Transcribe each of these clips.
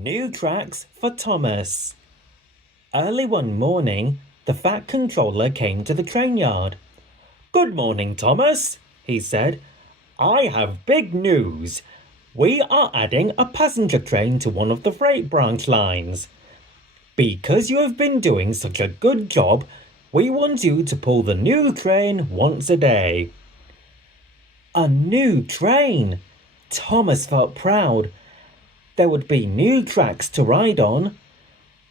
New tracks for Thomas. Early one morning, the Fat Controller came to the train yard. "Good morning, Thomas," he said. "I have big news. We are adding a passenger train to one of the freight branch lines. Because you have been doing such a good job, we want you to pull the new train once a day." A new train! Thomas felt proud. There would be new tracks to ride on,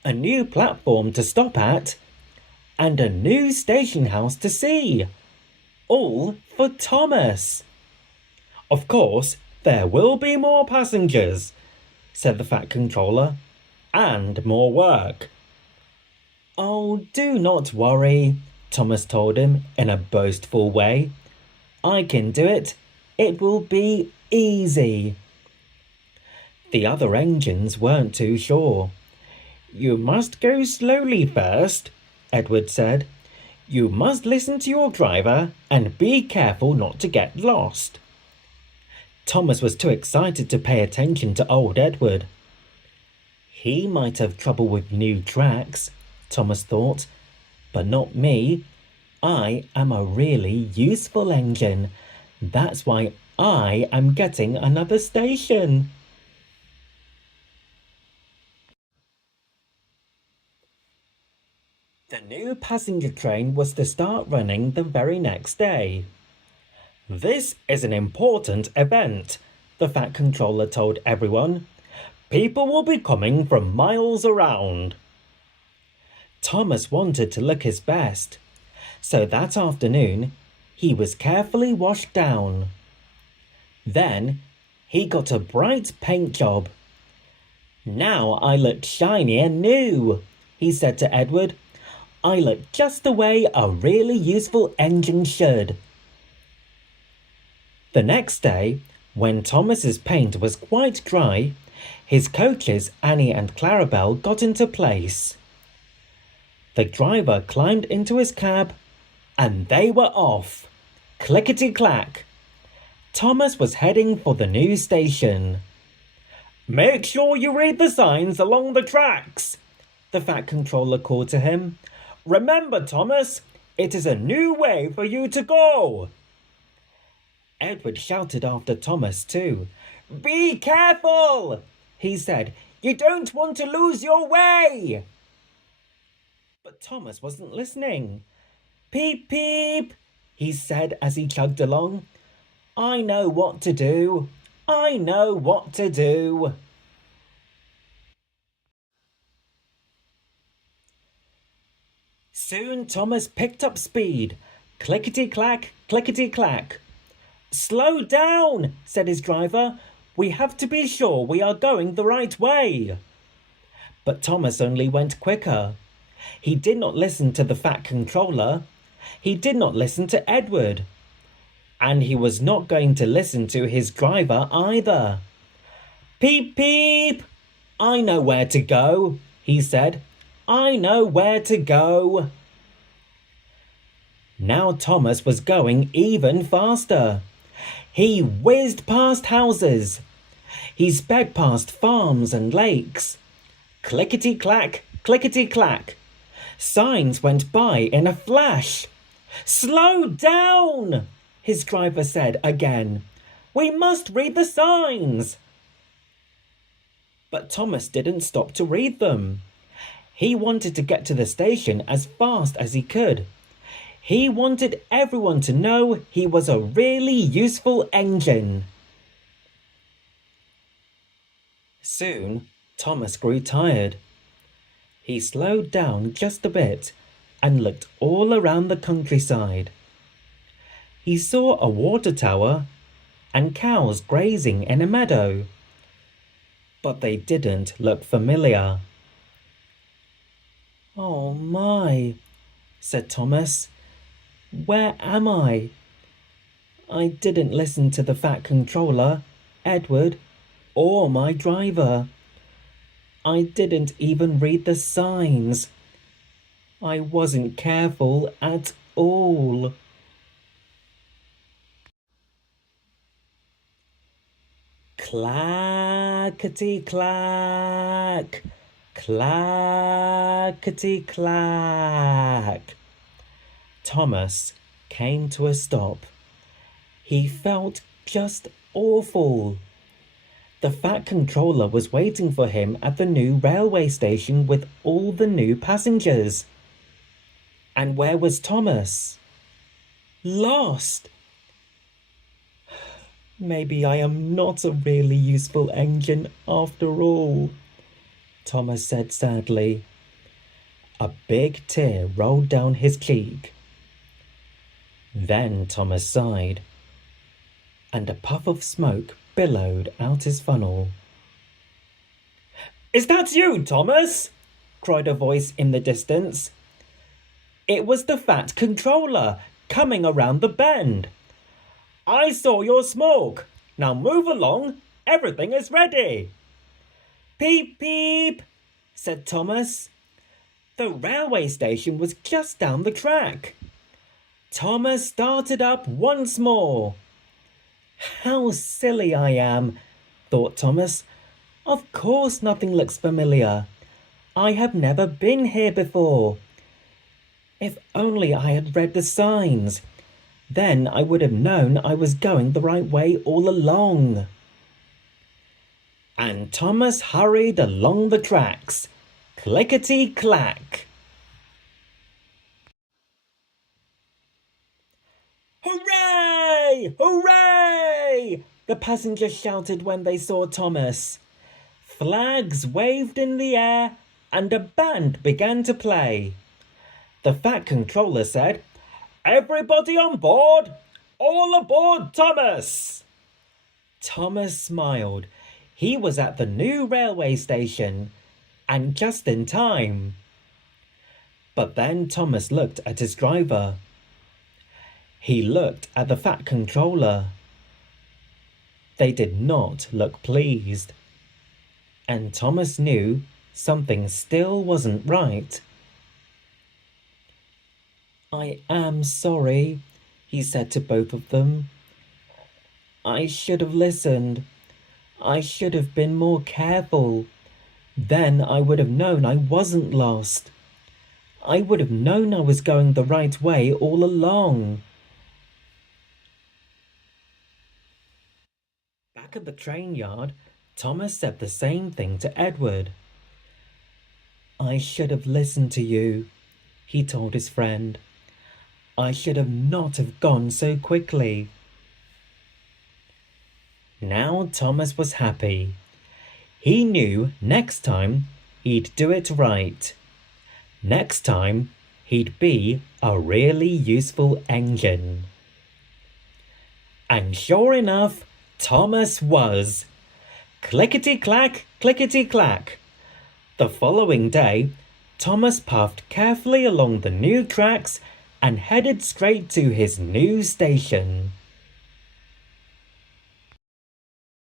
a new platform to stop at, and a new station house to see. All for Thomas. "Of course, there will be more passengers," said the Fat Controller, "and more work." "Oh, do not worry," Thomas told him in a boastful way. "I can do it. It will be easy." The other engines weren't too sure. "You must go slowly first," Edward said. "You must listen to your driver and be careful not to get lost." Thomas was too excited to pay attention to old Edward. He might have trouble with new tracks, Thomas thought, but not me. I am a really useful engine. That's why I am getting another station. The new passenger train was to start running the very next day. "This is an important event," the Fat Controller told everyone. "People will be coming from miles around." Thomas wanted to look his best, so that afternoon he was carefully washed down. Then he got a bright paint job. "Now I look shiny and new," he said to Edward. "I look just the way a really useful engine should." The next day, when Thomas's paint was quite dry, his coaches Annie and Clarabelle got into place. The driver climbed into his cab, and they were off. Clickety-clack. Thomas was heading for the new station. "Make sure you read the signs along the tracks," the Fat Controller called to him. "Remember, Thomas, it is a new way for you to go." Edward shouted after Thomas too. "Be careful," he said. "You don't want to lose your way." But Thomas wasn't listening. "Peep, peep," he said as he chugged along. "I know what to do. I know what to do." Soon Thomas picked up speed. Clickety-clack, clickety-clack. "Slow down," said his driver. "We have to be sure we are going the right way." But Thomas only went quicker. He did not listen to the Fat Controller. He did not listen to Edward. And he was not going to listen to his driver either. "Peep, peep! I know where to go," he said. "I know where to go." Now Thomas was going even faster. He whizzed past houses. He sped past farms and lakes. Clickety-clack, clickety-clack. Signs went by in a flash. "Slow down," his driver said again. "We must read the signs." But Thomas didn't stop to read them. He wanted to get to the station as fast as he could. He wanted everyone to know he was a really useful engine. Soon, Thomas grew tired. He slowed down just a bit and looked all around the countryside. He saw a water tower and cows grazing in a meadow, but they didn't look familiar. "Oh my," said Thomas. "Where am I? I didn't listen to the Fat Controller, Edward, or my driver. I didn't even read the signs. I wasn't careful at all." Clackety-clack, clackety-clack. Thomas came to a stop. He felt just awful. The Fat Controller was waiting for him at the new railway station with all the new passengers. And where was Thomas? Lost! Maybe I am not a really useful engine after all, Thomas said sadly. A big tear rolled down his cheek. Then Thomas sighed, and a puff of smoke billowed out his funnel. "Is that you, Thomas?" cried a voice in the distance. It was the Fat Controller coming around the bend. "I saw your smoke. Now move along. Everything is ready." "Peep, peep," said Thomas. The railway station was just down the track. Thomas started up once more. How silly I am, thought Thomas. Of course nothing looks familiar. I have never been here before. If only I had read the signs. Then I would have known I was going the right way all along. And Thomas hurried along the tracks. Clickety-clack. "Hooray! Hooray!" the passengers shouted when they saw Thomas. Flags waved in the air and a band began to play. The Fat Controller said, "Everybody on board! All aboard Thomas!" Thomas smiled. He was at the new railway station, and just in time. But then Thomas looked at his driver. He looked at the Fat Controller. They did not look pleased. And Thomas knew something still wasn't right. "I am sorry," he said to both of them. "I should have listened. I should have been more careful. Then I would have known I wasn't lost. I would have known I was going the right way all along." Back at the train yard, Thomas said the same thing to Edward. "I should have listened to you," he told his friend. "I should have not have gone so quickly." Now Thomas was happy. He knew next time he'd do it right. Next time he'd be a really useful engine. And sure enough, Thomas was. Clickety-clack, clickety-clack. The following day, Thomas puffed carefully along the new tracks and headed straight to his new station.